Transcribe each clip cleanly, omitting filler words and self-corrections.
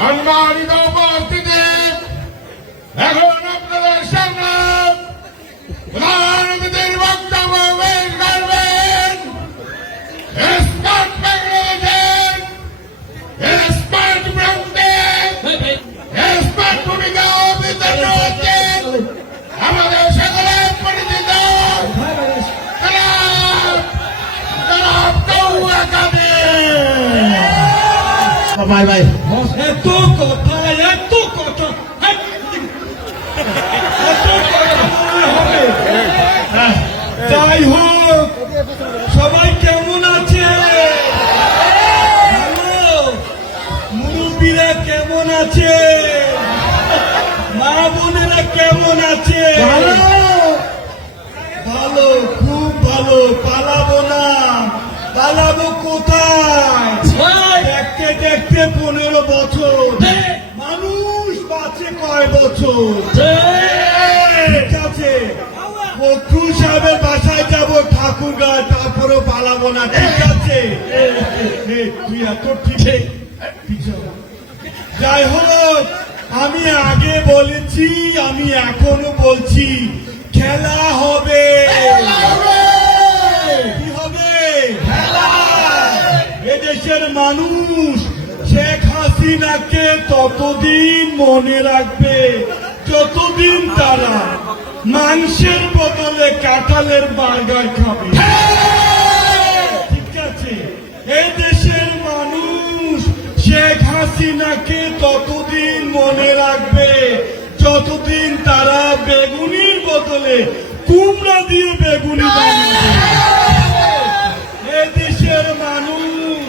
সম্মানিত উপস্থিতি, এখন আপনাদের সামনে প্রধান অতিথির বক্তব্য পেশ করবেন স্মার্ট বাংলাদেশের স্মার্ট প্রান্তে স্মার্ট ভূমিকা অবতীর্ণ হচ্ছেন আমাদের সকলের পরিচিত জনাব কৌয়া কাদের। ভাই ভাই এত কথা হবে। যাই হোক, সবাই কেমন আছে? মুরব্বীরা কেমন আছে? মা বোনেরা কেমন আছে? ভালো, খুব ভালো। পালাবো না, পালাবো কোথায়? দেখতে দেখতে 15 বছর, মানুষ বাঁচে কয় বছর? ঠিক আছে, ফখরুল সাহেবের বাসায় যাবো ঠাকুরগাঁ, তারপরেও পালাবো না। ঠিক আছে, তুই এত ঠিক। যাই হোক, আমি আগে বলেছি, আমি এখনো বলছি, খেলা হবে। কি হবে? এদেশের মানুষ শেখ হাসিনাকে ততদিন মনে রাখবে যতদিন তারা মাংসের বদলে কাঁঠালের বার্গার খাবে। ঠিক আছে, এদেশের মানুষ শেখ হাসিনাকে ততদিন মনে রাখবে যতদিন তারা বেগুনির বদলে কুমড়া দিয়ে বেগুনি বানাবে। এদেশের মানুষ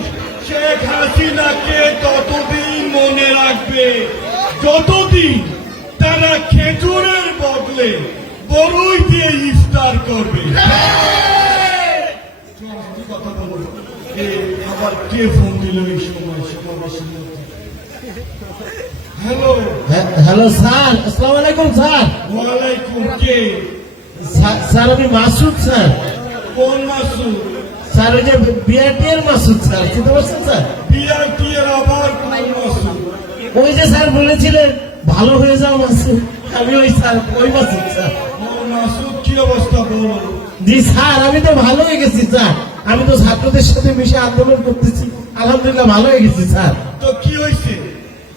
শেখ হাসিনাকে ততদিন মনে রাখবে যতদিন তারা খেজুরের বদলে বড়ই দিয়ে ইফতার করবে। কথা বলবো, আবার কে ফোন দিল এই সময় সমাবেশের মধ্যে? হ্যালো হ্যালো স্যার, আসসালামু আলাইকুম স্যার। ওয়ালাইকুম। কে? স্যার আমি মাসুদ স্যার। কোন মাসুদ? স্যার ওই যে বিআরটি এর মাসুদ স্যার, চিনতে পারছেন স্যার? বিআরটি এর আবার কোন মাসুদ? ওই যে স্যার বলেছিলেন ভালো হয়ে যাও মাসুদ, আমি ওই স্যার ওই মাসুদ স্যার। মাসুদ, কি অবস্থা বলো? জি স্যার, আমি তো ভালো হয়ে গেছি স্যার। আমি তো ছাত্রদের সাথে মিশে আন্দোলন করতেছি, আলহামদুলিল্লাহ ভালো হয়ে গেছি স্যার। তো কি হয়েছে?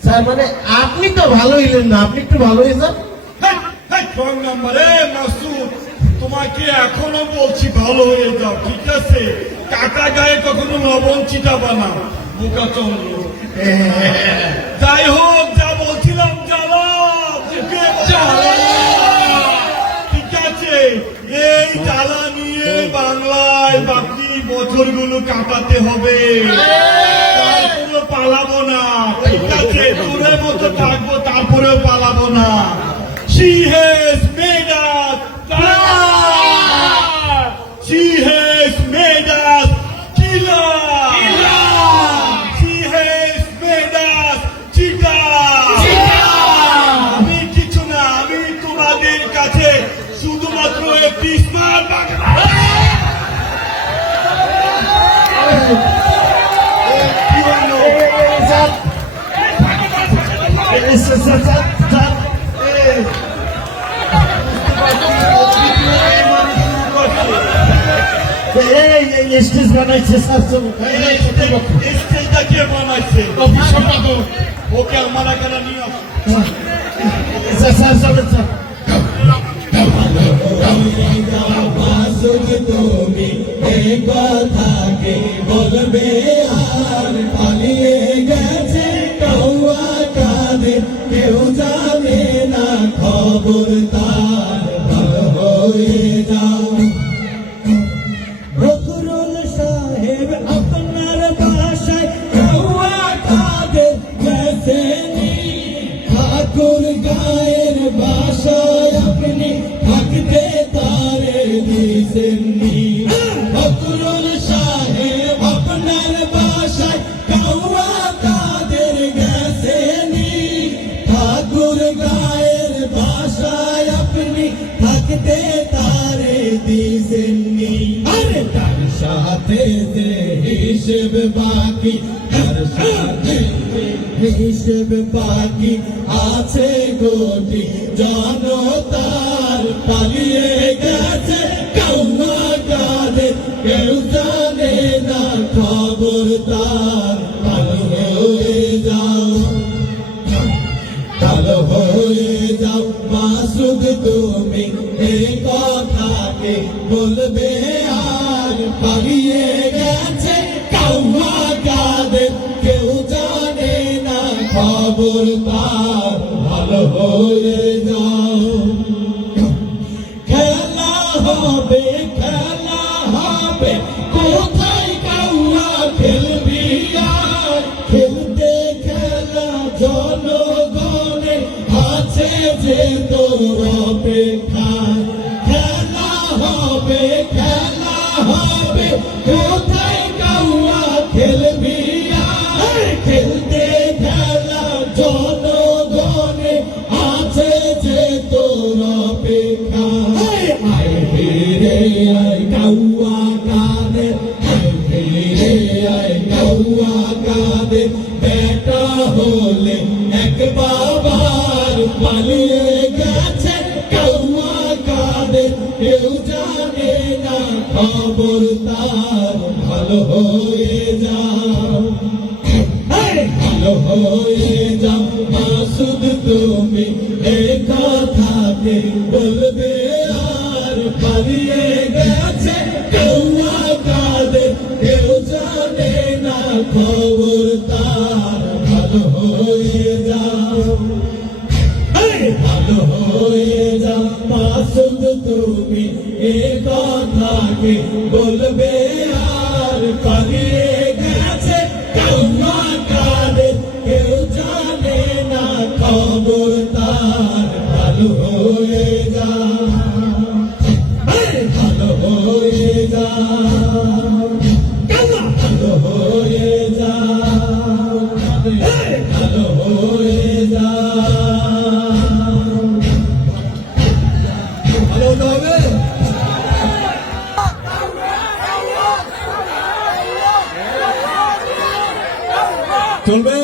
স্যার মানে আপনি তো ভালো হইলেন না, আপনি একটু ভালো হয়ে যান। Wrong number. মাসুদ, তোমাকে এখনো বলছি ভালো হয়ে যাও। ঠিক আছে, কাটা গায়ে কখনো লবণ চিটাবা না, বোকা চন্দ্র। যাই হোক, যা বলছিলাম, জ্বালা বুকে জ্বালা। ঠিক আছে, এই জ্বালা নিয়ে বাংলায় বাকি বছরগুলো কাটাতে হবে। তারপরেও পালাবো না। ঠিক আছে, দূরের মতো থাকবো, তারপরেও পালাবো না। She has made us blood. She has made us killer. She has made us cheater. আমি কিছু না, আমি তোমাদের কাছে শুধুমাত্র একটি স্মার্ট স্টেজ বানাইছে স্যার। স্টেজটা কে বানাইছে? ওকে আমার এখানে নিয়ে আসো। স্যার চলেন স্যার। তুমি এই কথাকে বলবে আর পালিয়ে গেছে কৌয়া কাদের, কেউ জানে না খবর তার। ভালো হয়ে যাও ফখরুল সাহেব, আপনার বাসায় কৌয়া কাদের গেছেনি। ঠাকুর গায়ের বাসায় আপনি থাকতে তারে দিছেননি। ফখরুল সাহেব, আপনার বাসায় কৌয়া কাদের গেছেনি। ঠাকুর গায়ের বাসায় আপনি থাকতে তারে দিছেননি। আরে তার সাথে যে হিসেব বাকি, তার সাথে হিসেব বাকি আছে কোটি জনতার পালিয়ে গেছে কাউয়া কাদের কেউ জানে না খবর তার ভালো হয়ে যাও ভালো হয়ে যাও মাসুদ তুমি এই কথাকে বলবে আর পালিয়ে গেছে কাউয়া কাদের কেউ জানে না খবর তার ভালো হয়ে যাও খেলা হবে কোথায় কাউয়া খেলবি আর খেলতে খেলা জনগণে আছে যে তোর অপেক্ষা খেলা হবে কোথায় কাউয়া খেলবি আর খেলতে খেলা জনগণে আছে যে তোর অপেক্ষা আয় ফিরে আয় কাউয়া কাদের আয় ফিরে আয় কাউয়া কাদের বেটা হলে এক বাবার পালিয়ে গেছে কাউয়া কাদের কেউ জানে না খবর তার ভালো হয়ে যাও ভালো হয়ে যাও মাসুদ তুমি এই কথাকে বলবে আর পালিয়ে গেছে কাউয়া কাদের কেউ জানে না খবর তার ভালো হয়ে যাও ভালো হয়ে যাও মাসুদ তুমি এই কথাকে বলবে আর পালিয়ে গেছে কাউয়া কাদের কেউ জানে না খবর তার ভালো হয়ে যাও ভালো হয়ে যাও ভালো হয়ে যাও ভালো হয়ে যাও ভালো হবে চলবে